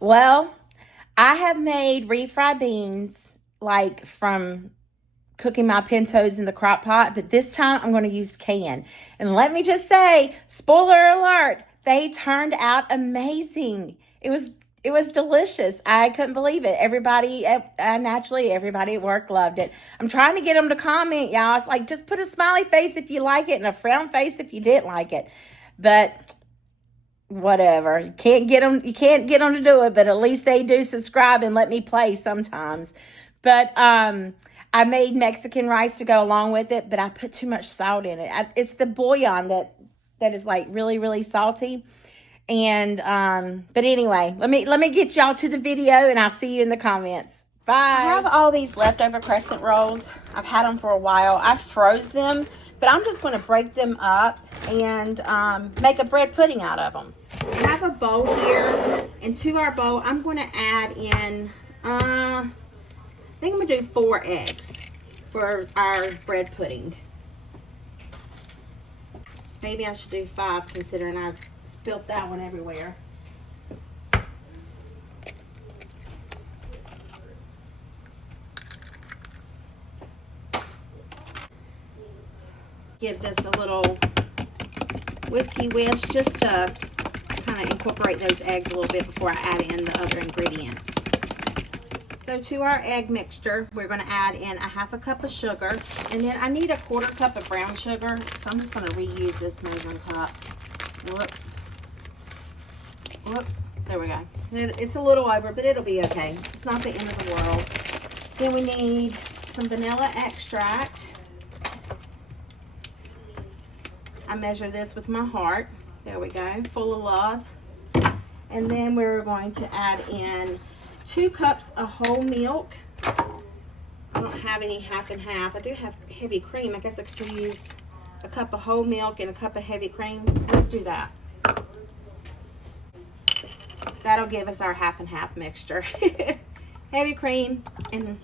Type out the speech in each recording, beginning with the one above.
Well, I have made refried beans like from cooking my pintos in the crock pot, but this time I'm going to use canned. And let me just say, spoiler alert, they turned out amazing. It was delicious. I couldn't believe it. Everybody, naturally, everybody at work loved it. I'm trying to get them to comment, y'all. It's like, just put a smiley face if you like it and a frown face if you didn't like it. But whatever. You can't get them to do it, but at least they do subscribe and let me play sometimes. But I made Mexican rice to go along with it, but I put too much salt in it. It's the bouillon that is like really, really salty. And but anyway, let me get y'all to the video, and I'll see you in the comments. Bye. I have all these leftover crescent rolls. I've had them for a while. I froze them, but I'm just going to break them up and make a bread pudding out of them. I have a bowl here, and to our bowl, I'm going to add in, I think I'm going to do 4 eggs for our bread pudding. Maybe I should do 5, considering I've spilled that one everywhere. Give this a little whiskey whisk just to kind of incorporate those eggs a little bit before I add in the other ingredients. So to our egg mixture, we're going to add in a 1/2 cup of sugar, and then I need a 1/4 cup of brown sugar, so I'm just going to reuse this measuring cup. Whoops. Whoops. There we go. It's a little over, but it'll be okay. It's not the end of the world. Then we need some vanilla extract. I measure this with my heart. There we go. Full of love. And then we're going to add in 2 cups of whole milk. I don't have any half and half. I do have heavy cream. I guess I could use a cup of whole milk and a cup of heavy cream. Let's do that. That'll give us our half and half mixture. Heavy cream and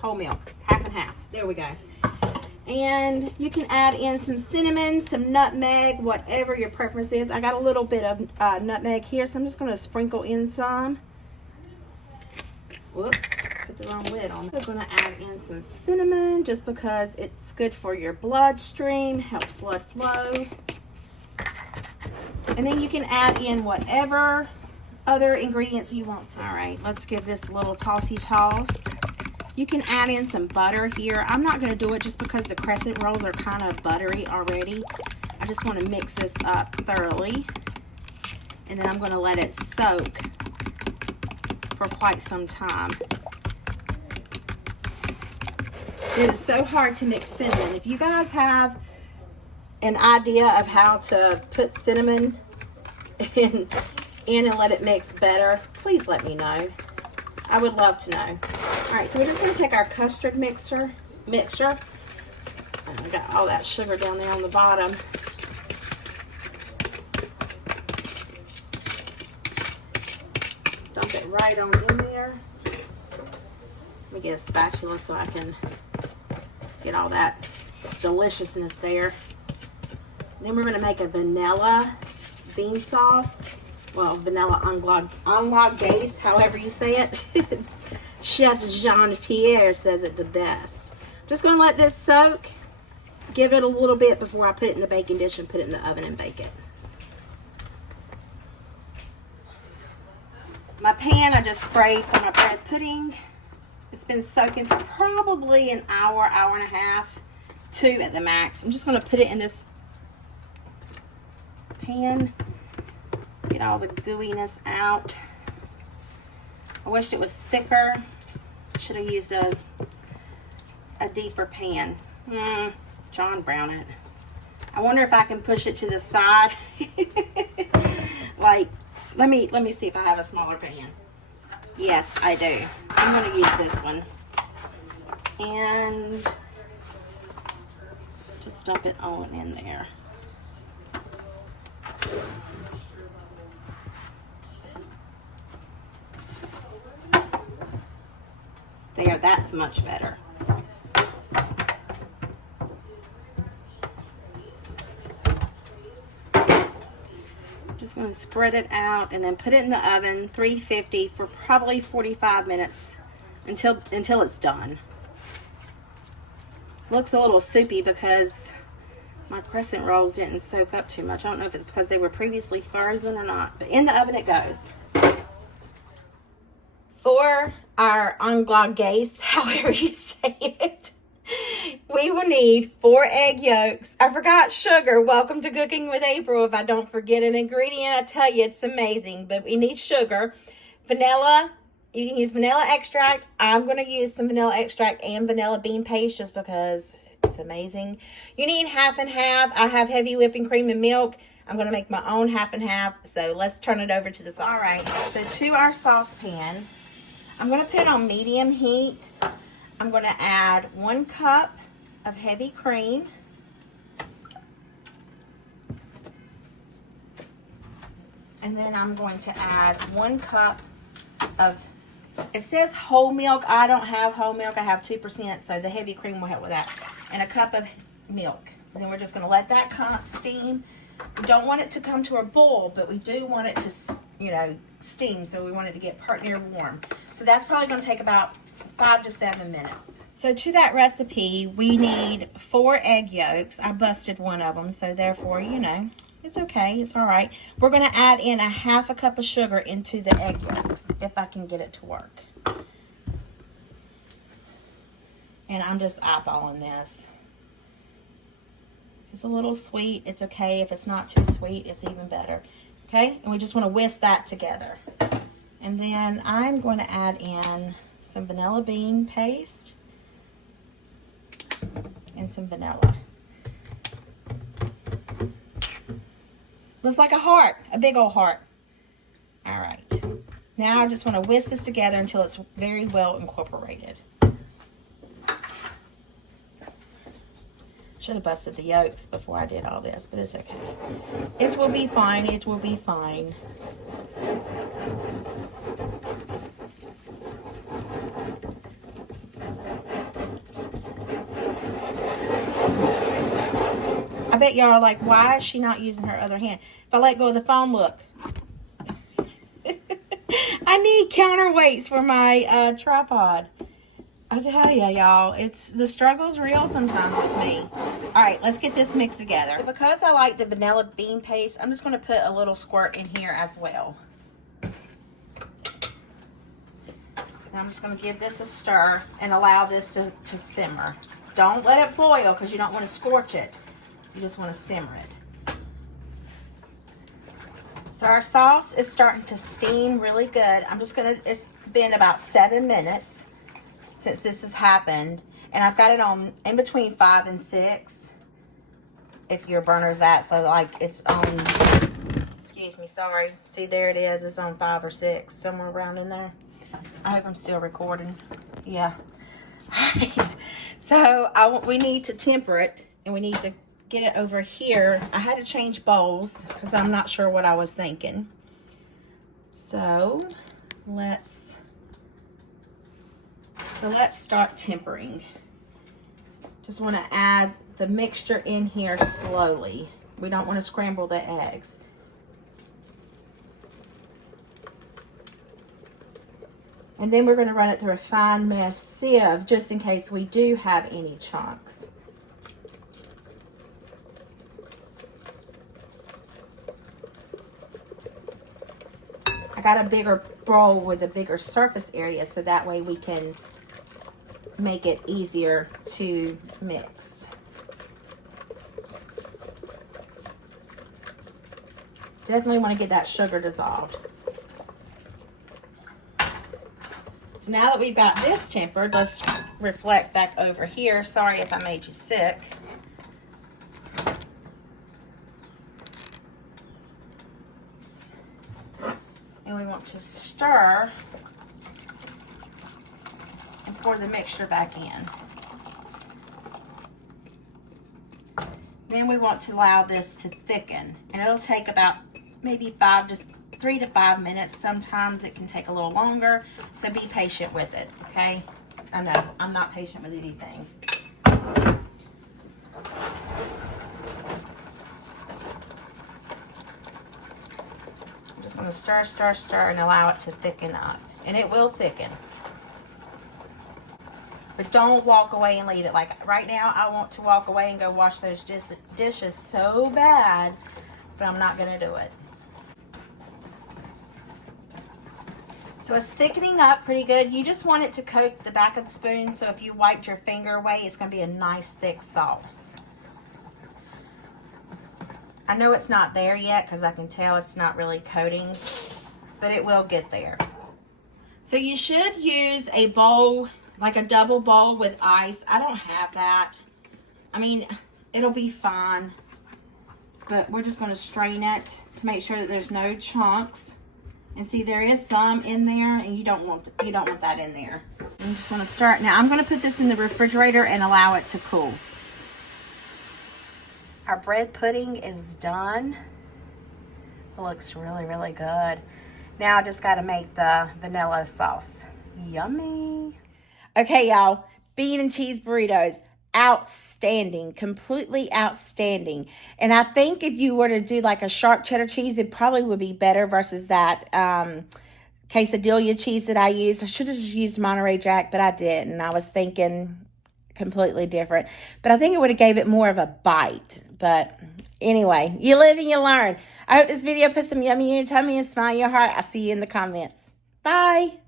whole milk. Half and half. There we go. And you can add in some cinnamon, some nutmeg, whatever your preference is. I got a little bit of nutmeg here, so I'm just going to sprinkle in some. Whoops, put the wrong lid on. We're going to add in some cinnamon just because it's good for your bloodstream, helps blood flow. And then you can add in whatever other ingredients you want to. All right, let's give this a little tossy toss. You can add in some butter here. I'm not going to do it just because the crescent rolls are kind of buttery already. I just want to mix this up thoroughly. And then I'm going to let it soak for quite some time. It is so hard to mix cinnamon. If you guys have an idea of how to put cinnamon in and let it mix better, please let me know. I would love to know. All right, so we're just going to take our custard mixture. I got all that sugar down there on the bottom. Dump it right on in there. Let me get a spatula so I can get all that deliciousness there. Then we're going to make a vanilla bean sauce. Well, vanilla 𝐒𝐕𝐄, however you say it. Chef Jean-Pierre says it the best. Just going to let this soak. Give it a little bit before I put it in the baking dish and put it in the oven and bake it. My pan I just sprayed for my bread pudding. It's been soaking for probably an hour, hour and a half, 2 at the max. I'm just going to put it in this pan. Get all the gooiness out. I wished it was thicker. Should have used a deeper pan. John Brown it. I wonder if I can push it to the side. Like, let me see if I have a smaller pan. Yes, I do. I'm going to use this one. And just dump it on in there. There, that's much better. I'm going to spread it out and then put it in the oven, 350 for probably 45 minutes until it's done. Looks a little soupy because my crescent rolls didn't soak up too much. I don't know if it's because they were previously frozen or not, but in the oven it goes. For our 𝐒𝐔𝐁𝐄, however you say it, we will need 4 egg yolks. I forgot sugar. Welcome to Cooking with April. If I don't forget an ingredient, I tell you it's amazing. But we need sugar, vanilla. You can use vanilla extract. I'm going to use some vanilla extract and vanilla bean paste just because it's amazing. You need half and half. I have heavy whipping cream and milk. I'm going to make my own half and half. So let's turn it over to the sauce. All right. So to our saucepan, I'm going to put it on medium heat. I'm going to add 1 cup of heavy cream. And then I'm going to add 1 cup of, it says whole milk. I don't have whole milk. I have 2%, so the heavy cream will help with that. And a cup of milk. And then we're just going to let that steam. We don't want it to come to a boil, but we do want it to, you know, steam. So we want it to get part near warm. So that's probably going to take about 5 to 7 minutes. So to that recipe, we need 4 egg yolks. I busted one of them, so therefore, you know, it's okay. It's all right. We're going to add in 1/2 cup of sugar into the egg yolks, if I can get it to work. And I'm just eyeballing this. If it's a little sweet, it's okay. If it's not too sweet, it's even better. Okay? And we just want to whisk that together. And then I'm going to add in some vanilla bean paste and some vanilla. Looks like a heart, a big old heart. All right. Now I just want to whisk this together until it's very well incorporated. Should have busted the yolks before I did all this, but it's okay. It will be fine. It will be fine. I bet y'all are like, why is she not using her other hand? If I let go of the phone, look. I need counterweights for my tripod. I tell ya, y'all, the struggle's real sometimes with me. All right, let's get this mixed together. So because I like the vanilla bean paste, I'm just going to put a little squirt in here as well. And I'm just going to give this a stir and allow this to simmer. Don't let it boil because you don't want to scorch it. You just want to simmer it. So our sauce is starting to steam really good. It's been about 7 minutes since this has happened. And I've got it on in between 5 and 6. If your burner's that, so like it's on, excuse me, sorry. See, there it is. It's on 5 or 6, somewhere around in there. I hope I'm still recording. Yeah. All right. So we need to temper it, and we need to get it over here. I had to change bowls because I'm not sure what I was thinking. So let's start tempering. Just want to add the mixture in here slowly. We don't want to scramble the eggs. And then we're going to run it through a fine mesh sieve just in case we do have any chunks. I got a bigger bowl with a bigger surface area so that way we can make it easier to mix. Definitely want to get that sugar dissolved. So now that we've got this tempered, let's reflect back over here. Sorry if I made you sick. And we want to stir and pour the mixture back in. Then we want to allow this to thicken. And it'll take about maybe 3 to 5 minutes. Sometimes it can take a little longer, so be patient with it, okay? I know, I'm not patient with anything. just going to stir, stir, stir, and allow it to thicken up. And it will thicken. But don't walk away and leave it. Like right now, I want to walk away and go wash those dishes so bad, but I'm not going to do it. So it's thickening up pretty good. You just want it to coat the back of the spoon, so if you wiped your finger away, it's going to be a nice thick sauce. I know it's not there yet because I can tell it's not really coating, but it will get there. So you should use a bowl, like a double bowl with ice. I don't have that. I mean, it'll be fine, but we're just going to strain it to make sure that there's no chunks. And see, there is some in there, and you don't want that in there. I'm just going to start now. I'm going to put this in the refrigerator and allow it to cool. Our bread pudding is done. It looks really, really good. Now I just got to make the vanilla sauce. Yummy. Okay, y'all. Bean and cheese burritos. Outstanding. Completely outstanding. And I think if you were to do like a sharp cheddar cheese, it probably would be better versus that quesadilla cheese that I used. I should have just used Monterey Jack, but I didn't. I was thinking completely different. But I think it would have gave it more of a bite. But anyway, you live and you learn. I hope this video put some yummy in your tummy and smile in your heart. I'll see you in the comments. Bye.